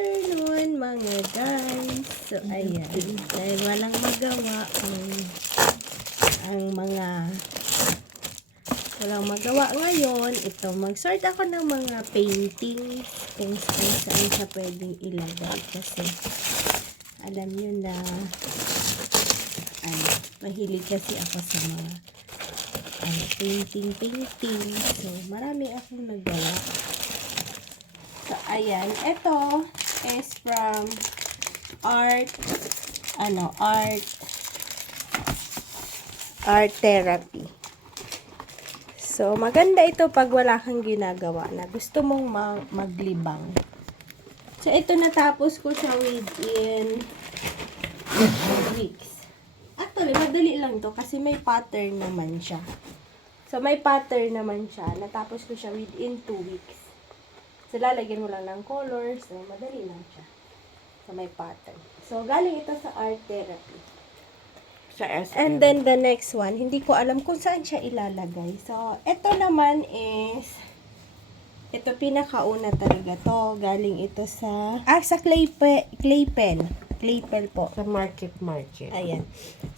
afternoon mga guys. So ayan, dahil walang magawa walang magawa ngayon, ito mag-sort ako ng mga painting kung saan siya pwedeng ilagay kasi alam nyo na mahilig kasi ako sa mga painting. So marami akong nagawa. So, ayan. Ito is from Art Therapy. So, maganda ito pag wala kang ginagawa na gusto mong maglibang. So, ito natapos ko siya within weeks. Actually, madali lang to kasi may pattern naman siya. So, may pattern naman siya. Natapos ko siya within 2 weeks. So, lalagyan mo lang ng colors. So, madali lang siya. So, may pattern. So, galing ito sa Art Therapy. Sa SM. And then, the next one, hindi ko alam kung saan siya ilalagay. So, ito naman is, ito pinakauna talaga to. Galing ito sa, sa Claypel. Claypel po. Sa market. Ayan.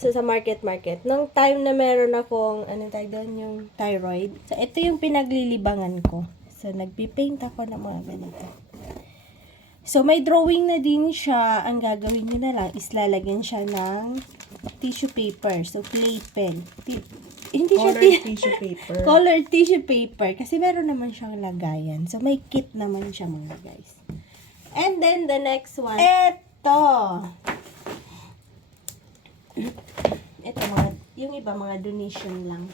So, sa market. Nung time na meron akong, yung thyroid. So, ito yung pinaglilibangan ko. So, nagpipaint ako ng mga ganito. So, may drawing na din siya. Ang gagawin nyo na lang is lalagyan siya ng tissue paper. So, clay pen. Hindi siya tissue paper. Colored tissue paper. Kasi meron naman siyang lagayan. So, may kit naman siya mga guys. And then, the next one. Ito, yung iba, mga donation lang.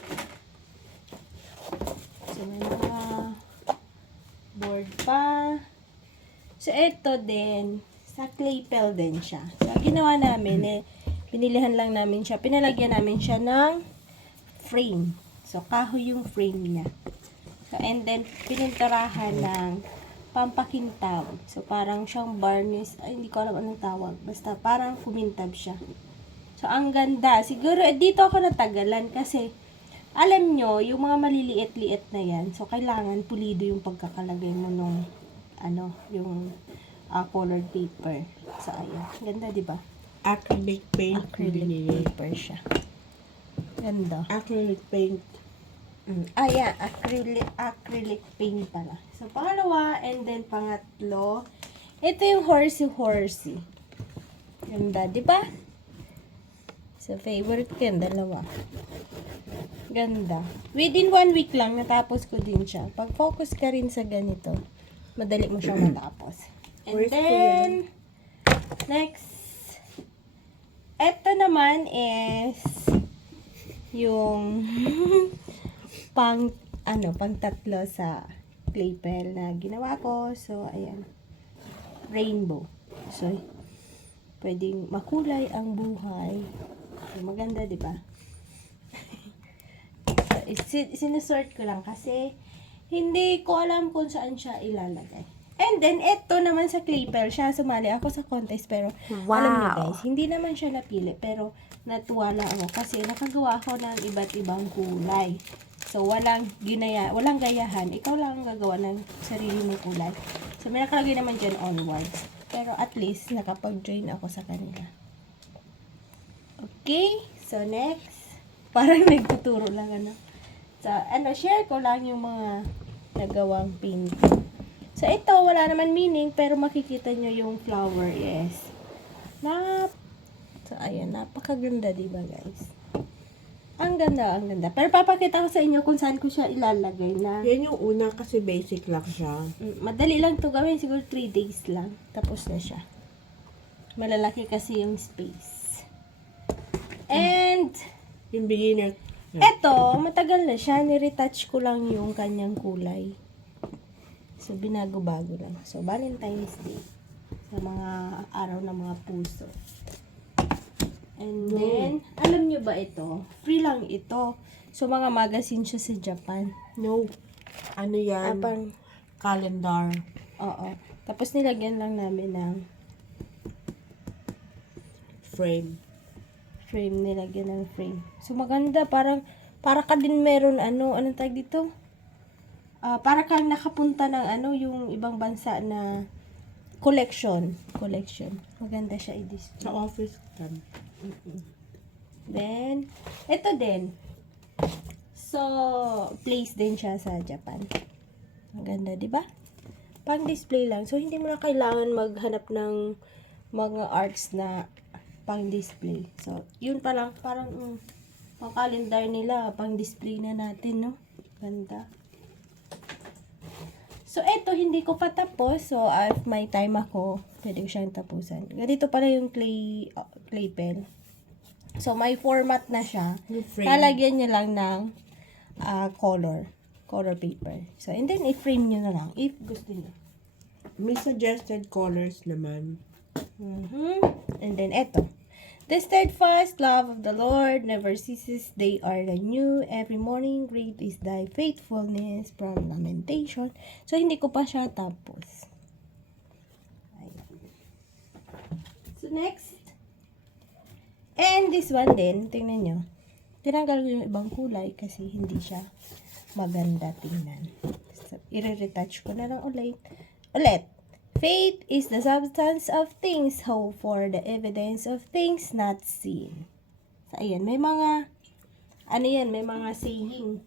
So, may mga board pa. So, ito din, sa Claypel din siya. So, ginawa namin, pinilihan lang namin siya. Pinalagyan namin siya ng frame. So, kahoy yung frame niya. So, and then, pininturahan ng pampakintab. So, parang siyang varnish. Ay, hindi ko alam anong tawag. Basta, parang kumintab siya. So, ang ganda. Siguro, dito ako natagalan kasi, alam nyo, yung mga maliliit-liit na yan, so, kailangan pulido yung pagkakalagay mo nung, yung colored paper. So, ayan. Ganda, di ba? Acrylic paint. Acrylic paper siya. Ganda. Acrylic paint. Yeah. Acrylic paint pala. So, pangalawa, and then pangatlo, ito yung horsey. Ganda, di ba? So, favorite ko yung dalawa. Ganda. Within 1 week lang, natapos ko din siya. Pag focus ka rin sa ganito, madali mo siyang matapos. And then, next, eto naman is yung pang tatlo sa Claypel na ginawa ko. So, ayan. Rainbow. So, pwedeng makulay ang buhay. So, maganda, di ba? Sinusort ko lang kasi hindi ko alam kung saan siya ilalagay. And then, ito naman sa Claypel, siya sumali ako sa contest pero alam niyo guys, hindi naman siya napili pero natuwa lang ako kasi nakagawa ako ng iba't ibang kulay. So, walang gayahan. Ikaw lang ang gagawa ng sarili mong kulay. So, may nakalagay naman dyan onwards. Pero at least, nakapag-join ako sa kanila. Okay? So, next. Parang nagtuturo lang So, share ko lang yung mga nagawang painting. So, ito, wala naman meaning, pero makikita nyo yung flower, yes. So, ayan, napakaganda, diba, guys? Ang ganda. Pero papakita ko sa inyo kung saan ko siya ilalagay na. Yan yung una kasi basic lang siya. Madali lang to gawin, siguro 3 days lang. Tapos na siya. Malalaki kasi yung space. And, Yung beginner. eto, matagal na siya. Niretouch ko lang yung kanyang kulay. So, binago-bago lang. So, Valentine's Day. Sa mga araw ng mga puso. And then, alam nyo ba ito? Free lang ito. So, mga magazine siya sa Japan. No. Ano yan? Pang, Calendar. oo. Tapos, nilagyan lang namin ng Frame. nilagyan ng frame. So, maganda. Para ka din meron, anong tag dito? Para kang nakapunta ng yung ibang bansa na collection. Maganda siya i-display. Sa office cam. Then, ito din. So, place din siya sa Japan. Maganda, di ba? Pang-display lang. So, hindi mo na kailangan maghanap ng mga arts na pang-display. So, yun pa lang. Parang, pang calendar nila, pang-display na natin, no? Ganda. So, eto, hindi ko pa tapos. So, if may time ako, pwede ko siyang tapusan. Ganito pala yung clay pen. So, may format na siya. Yung frame. Lalagyan nyo lang ng color paper. So, and then, i-frame nyo na lang if gusto nyo. May suggested colors naman. And then, eto. The steadfast love of the Lord never ceases. They are renewed every morning. Great is thy faithfulness from Lamentation. So, hindi ko pa siya tapos. Ayan. So, next. And this one din, tingnan nyo. Tinanggal ko yung ibang kulay kasi hindi siya maganda tingnan. So, i-retouch ko na lang ulit. Faith is the substance of things hoped for, the evidence of things not seen. So, ayan, may mga, may mga saying.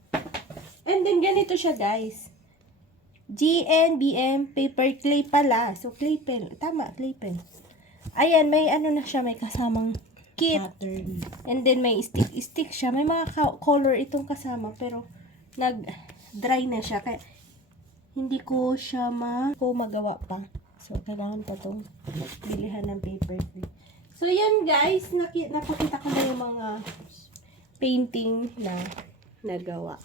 And then, ganito siya, guys. GNBM paper clay pala. So, clay pen. Tama, clay pen. Ayan, may na siya, may kasamang kit. Pattern. And then, may stick siya. May mga color itong kasama, pero nag-dry na siya. Kaya, hindi ko siya magawa pa. So, kailangan pa itong bilihan ng paper clay. So, yun guys. Napakita ko na yung mga painting na nagawa.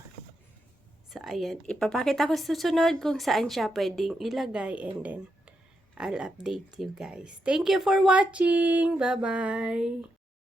So, ayan. Ipapakita ko sa susunod kung saan siya pwedeng ilagay. And then, I'll update you guys. Thank you for watching. Bye-bye.